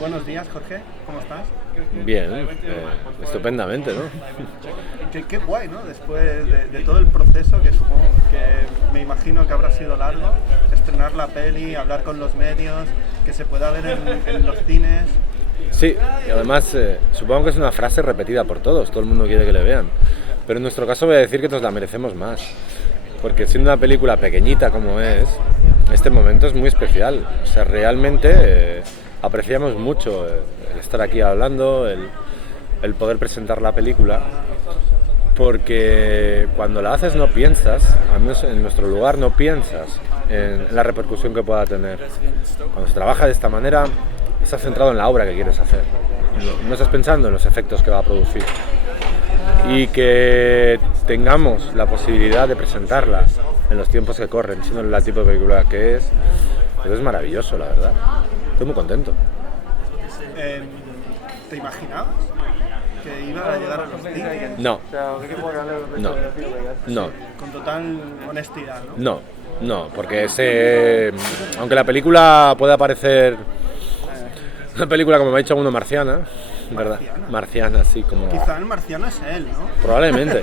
Buenos días, Jorge, ¿cómo estás? Bien, estupendamente, ¿no? Qué guay, ¿no? Después de todo el proceso que supongo que me imagino que habrá sido largo, estrenar la peli, hablar con los medios, que se pueda ver en los cines. Sí, y además supongo que es una frase repetida por todos, todo el mundo quiere que le vean. Pero en nuestro caso voy a decir que nos la merecemos más. Porque siendo una película pequeñita como es, este momento es muy especial. O sea, realmente apreciamos mucho el estar aquí hablando, el poder presentar la película, porque cuando la haces no piensas, al menos en nuestro lugar no piensas en la repercusión que pueda tener. Cuando se trabaja de esta manera, estás centrado en la obra que quieres hacer, no estás pensando en los efectos que va a producir. Y que tengamos la posibilidad de presentarla en los tiempos que corren, siendo el tipo de película que es, pues es maravilloso, la verdad. Estoy muy contento. ¿Te imaginabas que iba a llegar a los cines? No. No. Con total honestidad, ¿no? No, porque aunque la película pueda parecer una película, como me ha dicho alguno, marciana, ¿verdad? Marciana, sí, como... Quizá el marciano es él, ¿no? Probablemente.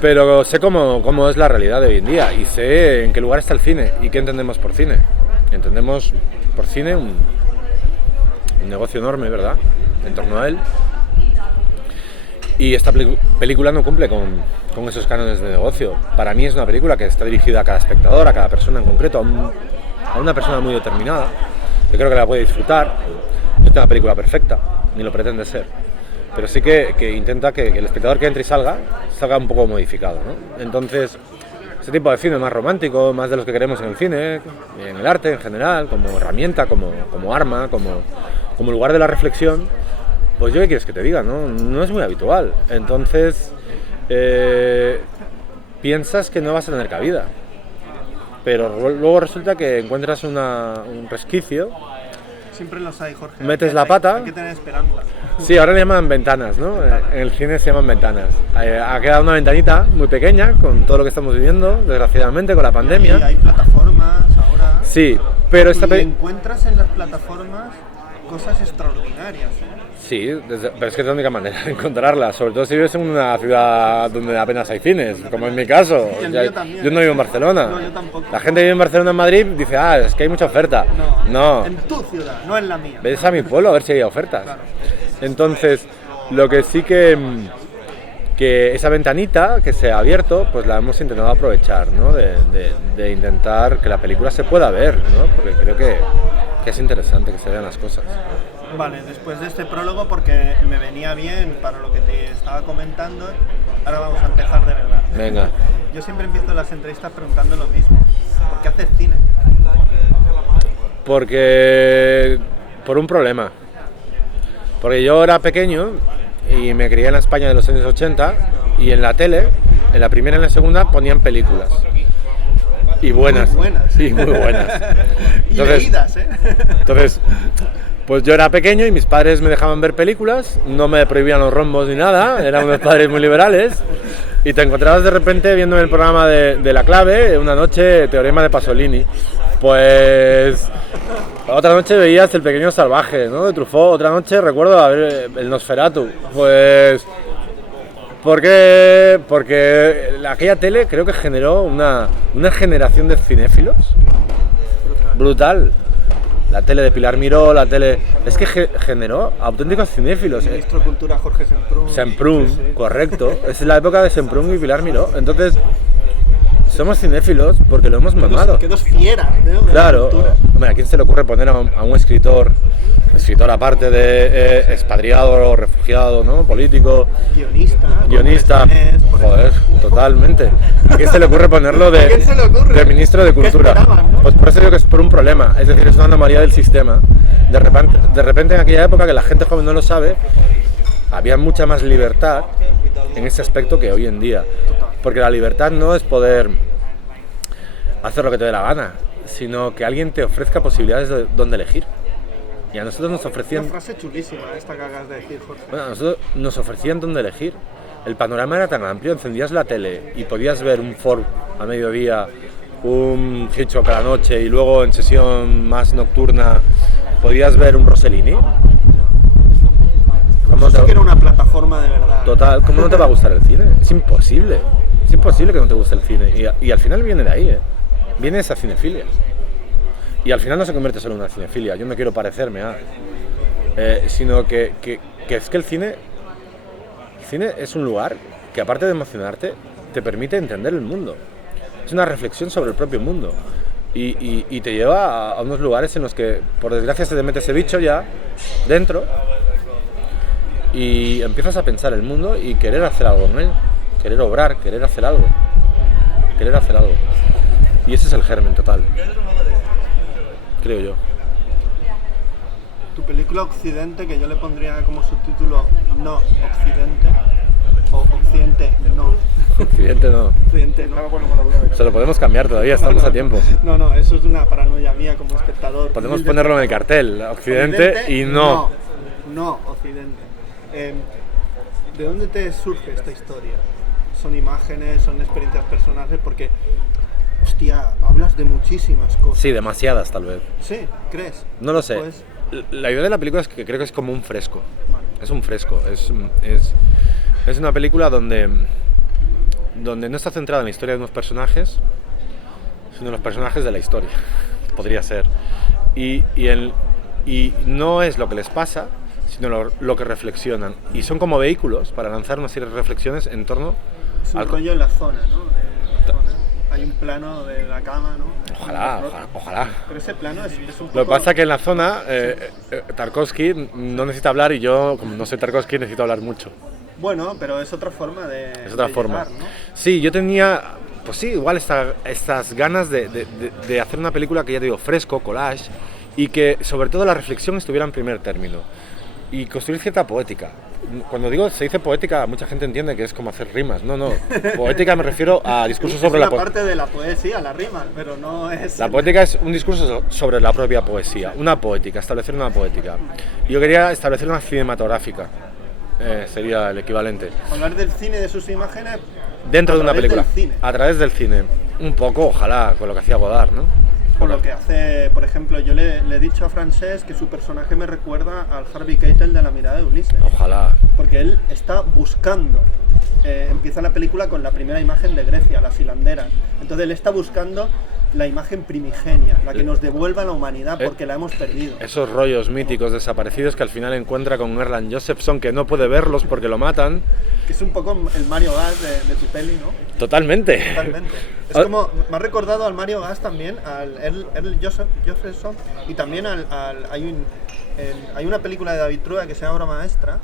Pero sé cómo es la realidad de hoy en día y sé en qué lugar está el cine y qué entendemos por cine. Entendemos por cine un negocio enorme, ¿verdad? En torno a él. Y esta película no cumple con esos cánones de negocio. Para mí es una película que está dirigida a cada espectador, a cada persona en concreto, a una persona muy determinada. Yo creo que la puede disfrutar. No es una película perfecta, ni lo pretende ser. Pero sí que intenta que el espectador que entre y salga un poco modificado, ¿no? Entonces, ese tipo de cine más romántico, más de los que queremos en el cine, en el arte en general, como herramienta, como arma, como lugar de la reflexión, pues yo qué quieres que te diga, ¿no? No es muy habitual. Entonces, piensas que no vas a tener cabida. Pero luego resulta que encuentras un resquicio. Siempre los hay, Jorge. Metes la pata. Hay que tener esperanza. Sí, ahora le llaman ventanas, ¿no? En el cine se llaman ventanas. Ha quedado una ventanita muy pequeña con todo lo que estamos viviendo, desgraciadamente, con la pandemia. Y hay plataformas ahora. Sí, pero y encuentras en las plataformas cosas extraordinarias, ¿eh? Sí, pero es que es la única manera de encontrarlas, sobre todo si vives en una ciudad donde apenas hay cines, como en mi caso. Yo no vivo en Barcelona. No, yo tampoco. La gente que vive en Barcelona, en Madrid, dice, es que hay mucha oferta. No. En tu ciudad, no en la mía. Ves a mi pueblo a ver si hay ofertas. Claro. Entonces, lo que sí que esa ventanita que se ha abierto, pues la hemos intentado aprovechar, ¿no? De intentar que la película se pueda ver, ¿no? Porque creo que es interesante que se vean las cosas. Vale, después de este prólogo, porque me venía bien para lo que te estaba comentando, ahora vamos a empezar de verdad. Venga. Yo siempre empiezo las entrevistas preguntando lo mismo. ¿Por qué haces cine? Porque... por un problema. Porque yo era pequeño y me crié en la España de los años 80 y en la tele, en la primera y en la segunda, ponían películas. Y buenas. Muy buenas. Sí, muy buenas. Y leídas, ¿eh? Entonces, pues yo era pequeño y mis padres me dejaban ver películas, no me prohibían los rombos ni nada, eran unos padres muy liberales. Y te encontrabas de repente viendo en el programa de La Clave, una noche, Teorema de Pasolini. Pues otra noche veías El Pequeño Salvaje, ¿no? De Truffaut. Otra noche recuerdo ver el Nosferatu. Pues... ¿por qué? Porque aquella tele creo que generó una generación de cinéfilos brutal. La tele de Pilar Miró, la tele... Es que generó auténticos cinéfilos. Ministro de Cultura Jorge Semprún. Semprún, sí. Correcto. Es la época de Semprún y Pilar Miró. Entonces, somos cinéfilos porque lo hemos mamado. Que dos fieras, ¿no? Claro. Hombre, ¿a quién se le ocurre poner a un escritor aparte de expatriado o refugiado, ¿no? Político, guionista, joder, totalmente. ¿A quién se le ocurre ponerlo de ministro de Cultura? Esperaban, ¿no? Pues por eso digo que es por un problema, es decir, es una anomalía del sistema. De repente en aquella época, que la gente joven no lo sabe, había mucha más libertad en ese aspecto que hoy en día. Porque la libertad no es poder hacer lo que te dé la gana, sino que alguien te ofrezca posibilidades de dónde elegir. Y a nosotros nos ofrecían... Una frase chulísima esta que acabas de decir, Jorge. Bueno, a nosotros nos ofrecían dónde elegir. El panorama era tan amplio, encendías la tele y podías ver un Ford a mediodía un Hitchcock a la noche y luego en sesión más nocturna podías ver un Rossellini. Eso sí que era una plataforma de verdad. Total, ¿cómo no te va a gustar el cine? Es imposible que no te guste el cine. Y al final viene de ahí, viene esa cinefilia. Y al final no se convierte solo en una cinefilia, yo no quiero parecerme a... sino que es que el cine es un lugar que, aparte de emocionarte, te permite entender el mundo. Es una reflexión sobre el propio mundo. Y te lleva a unos lugares en los que, por desgracia, se te mete ese bicho ya dentro y empiezas a pensar el mundo y querer hacer algo en él, querer obrar, querer hacer algo. Y ese es el germen total, creo yo. Tu película Occidente, que yo le pondría como subtítulo No Occidente, o Occidente no. Occidente no. Occidente no. Se lo podemos cambiar todavía, estamos a tiempo. No, eso es una paranoia mía como espectador. Podemos ponerlo en el cartel, Occidente y no. No, Occidente. ¿De dónde te surge esta historia? ¿Son imágenes, son experiencias personales? Porque, hostia, hablas de muchísimas cosas. Sí, demasiadas tal vez. ¿Sí? ¿Crees? No lo sé. Pues... La idea de la película es que creo que es como un fresco. Vale. Es un fresco. Es una película donde no está centrada en la historia de unos personajes, sino en los personajes de la historia. Podría ser. Y no es lo que les pasa, sino lo que reflexionan. Y son como vehículos para lanzar una serie de reflexiones en torno es un rollo en la zona, ¿no? Hay un plano de la cama, ¿no? Ojalá. Pero ese plano es un poco... Lo que pasa es que en la zona Tarkovsky no necesita hablar y yo, como no soy Tarkovsky, necesito hablar mucho. Bueno, pero es otra forma de... Es otra forma. Llegar, ¿no? Sí, yo tenía, pues sí, igual estas ganas de hacer una película que ya te digo, fresco, collage, y que sobre todo la reflexión estuviera en primer término. Y construir cierta poética. Cuando digo se dice poética, mucha gente entiende que es como hacer rimas. No. Poética me refiero a discursos sobre la poesía. Es una parte de la poesía, la rima, pero no es... La poética es un discurso sobre la propia poesía. Una poética, establecer una poética. Y yo quería establecer una cinematográfica. Sería el equivalente. Hablar del cine, de sus imágenes... Dentro de una película. A través del cine. Un poco, ojalá, con lo que hacía Godard, ¿no? Por lo que hace, por ejemplo, yo le he dicho a Francesc que su personaje me recuerda al Harvey Keitel de La mirada de Ulises. Ojalá. Porque él está buscando. Empieza la película con la primera imagen de Grecia, las hilanderas. Entonces él está buscando la imagen primigenia, la que nos devuelva a la humanidad porque la hemos perdido. Esos rollos míticos desaparecidos que al final encuentra con Erland Josephson, que no puede verlos porque lo matan. Que es un poco el Mario Gas de tu peli, ¿no? Totalmente. Es como, me ha recordado al Mario Gas también, al Erland Josephson, y también hay una película de David Trueba que se llama Obra Maestra,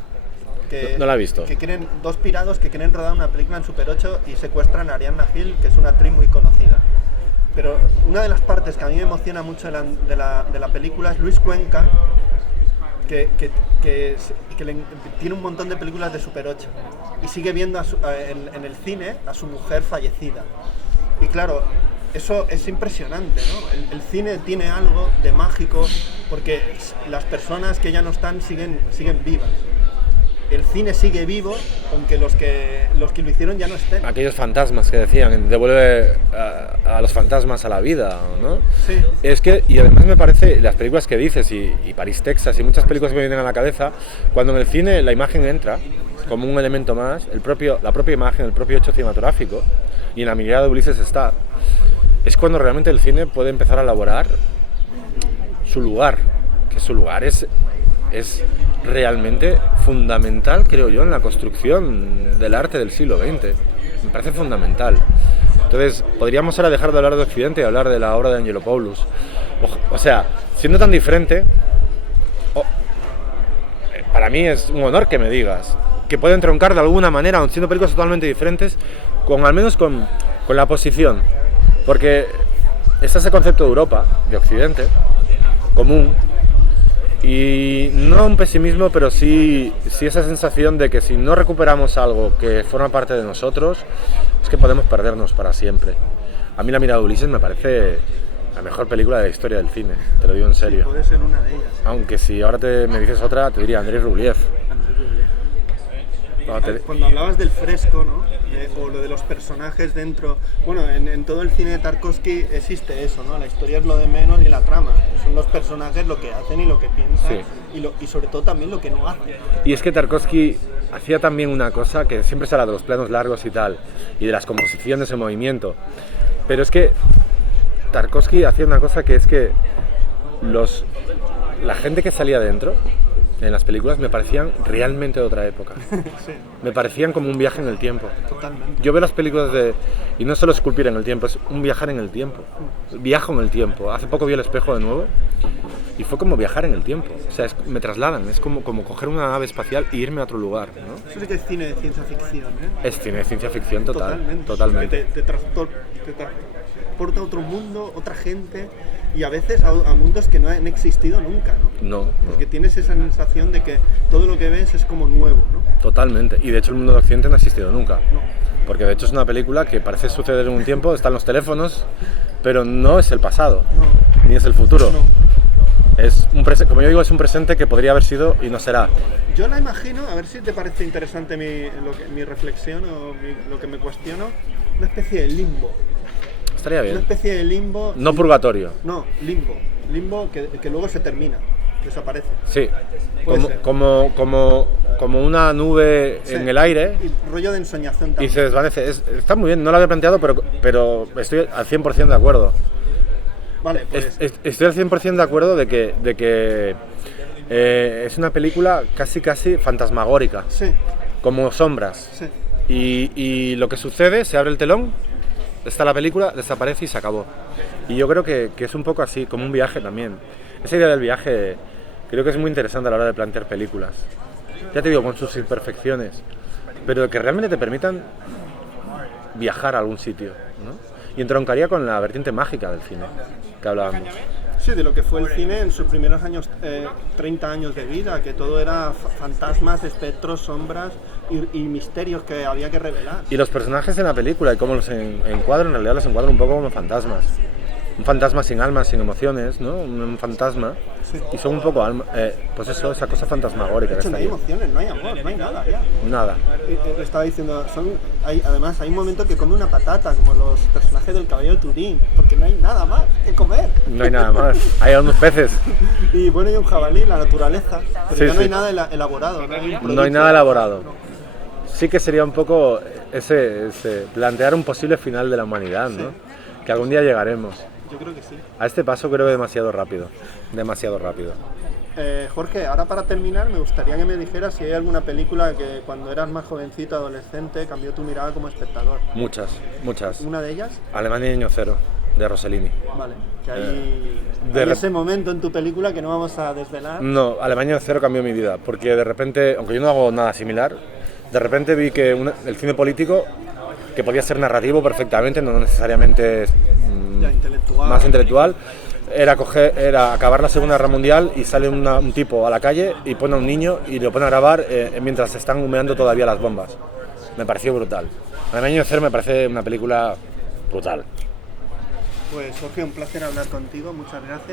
que no la he visto. Que quieren, dos pirados que quieren rodar una película en Super 8 y secuestran a Ariadna Gil, que es una actriz muy conocida. Pero una de las partes que a mí me emociona mucho de la película es Luis Cuenca, que tiene un montón de películas de Super 8 y sigue viendo en el cine a su mujer fallecida. Y claro, eso es impresionante, ¿no? El cine tiene algo de mágico porque las personas que ya no están siguen vivas. El cine sigue vivo, aunque los que lo hicieron ya no estén. Aquellos fantasmas que decían, devuelve a los fantasmas a la vida, ¿no? Sí. Es que, y además me parece, las películas que dices, y París, Texas, y muchas películas que me vienen a la cabeza, cuando en el cine la imagen entra como un elemento más, la propia imagen, el propio hecho cinematográfico, y en La mirada de Ulises está, es cuando realmente el cine puede empezar a elaborar su lugar, que su lugar es realmente fundamental, creo yo, en la construcción del arte del siglo XX. Me parece fundamental. Entonces, podríamos ahora dejar de hablar de Occidente y hablar de la obra de Angelopoulos. O sea, siendo tan diferente, para mí es un honor que me digas que pueden troncar de alguna manera, aun siendo películas totalmente diferentes, al menos con la posición. Porque está ese concepto de Europa, de Occidente, común, y no un pesimismo, pero sí esa sensación de que si no recuperamos algo que forma parte de nosotros, es que podemos perdernos para siempre. A mí La mirada de Ulises me parece la mejor película de la historia del cine, te lo digo en serio. Sí, puede ser una de ellas. Aunque si ahora me dices otra, te diría Andrei Rublev. Cuando hablabas del fresco, ¿no? O lo de los personajes dentro, bueno, en todo el cine de Tarkovsky existe eso, ¿no? La historia es lo de menos y la trama, son los personajes lo que hacen y lo que piensan, sí. y sobre todo también lo que no hacen. Y es que Tarkovsky hacía también una cosa que siempre se habla de los planos largos y tal, y de las composiciones en movimiento, pero es que Tarkovsky hacía una cosa que es que la gente que salía dentro en las películas me parecían realmente de otra época. Sí. Me parecían como un viaje en el tiempo. Totalmente. Yo veo las películas y no solo esculpir en el tiempo, es un viajar en el tiempo. Viajo en el tiempo. Hace poco vi El espejo de nuevo y fue como viajar en el tiempo. O sea, me trasladan, es como coger una nave espacial e irme a otro lugar, ¿no? Eso sí que es cine de ciencia ficción, ¿eh? Es cine de ciencia ficción total. Totalmente. Te transporta a otro mundo, otra gente, y a veces a mundos que no han existido nunca, ¿no? No. Porque tienes esa sensación de que todo lo que ves es como nuevo, ¿no? Totalmente. Y de hecho el mundo de Occidente no ha existido nunca. No. Porque de hecho es una película que parece suceder en un tiempo, están los teléfonos, pero no es el pasado, no. Ni es el futuro. No. Es como yo digo, es un presente que podría haber sido y no será. Yo la imagino, a ver si te parece interesante mi reflexión o lo que me cuestiono, una especie de limbo. Estaría bien. Una especie de limbo. No purgatorio. No, limbo. Limbo que luego se termina, desaparece. Sí. Como una nube en el aire. Y rollo de ensoñación también. Y se desvanece. Está muy bien, no lo había planteado, pero estoy al 100% de acuerdo. Vale, pues. Estoy al 100% de acuerdo de que es una película casi fantasmagórica. Sí. Como sombras. Sí. Y lo que sucede, se abre el telón, está la película, desaparece y se acabó. Y yo creo que es un poco así, como un viaje también. Esa idea del viaje creo que es muy interesante a la hora de plantear películas. Ya te digo, con sus imperfecciones, pero que realmente te permitan viajar a algún sitio, ¿no? Y entroncaría con la vertiente mágica del cine que hablábamos. Sí, de lo que fue el cine en sus primeros años, 30 años de vida, que todo era fantasmas, espectros, sombras y misterios que había que revelar. Y los personajes en la película y cómo los encuadran, en realidad los encuadran un poco como fantasmas. Un fantasma sin alma, sin emociones, ¿no? Un fantasma. Sí. Y son un poco pues eso, esa cosa fantasmagórica. De hecho, no hay emociones, no hay amor, no hay nada ya. Nada. Le estaba diciendo, además hay un momento que come una patata, como los personajes del Caballero de Turín, porque no hay nada más que comer. No hay nada más, hay unos peces. Y bueno, hay un jabalí, la naturaleza, pero sí, ya no hay nada elaborado. No hay nada elaborado. Sí que sería un poco ese plantear un posible final de la humanidad, ¿no? Sí. Que algún día llegaremos. Yo creo que sí. A este paso creo que demasiado rápido. Jorge, ahora para terminar me gustaría que me dijeras si hay alguna película que cuando eras más jovencito, adolescente, cambió tu mirada como espectador. Muchas. ¿Una de ellas? Alemania y Año Cero, de Rossellini. Vale, que hay ese momento en tu película que no vamos a desvelar. No, Alemania y Año Cero cambió mi vida, porque de repente, aunque yo no hago nada similar, de repente vi que el cine político, que podía ser narrativo perfectamente, no necesariamente más intelectual, era acabar la Segunda Guerra Mundial y sale un tipo a la calle y pone a un niño y lo pone a grabar mientras se están humeando todavía las bombas. Me pareció brutal. Alemania y Año Cero me parece una película brutal. Pues Jorge, un placer hablar contigo, muchas gracias.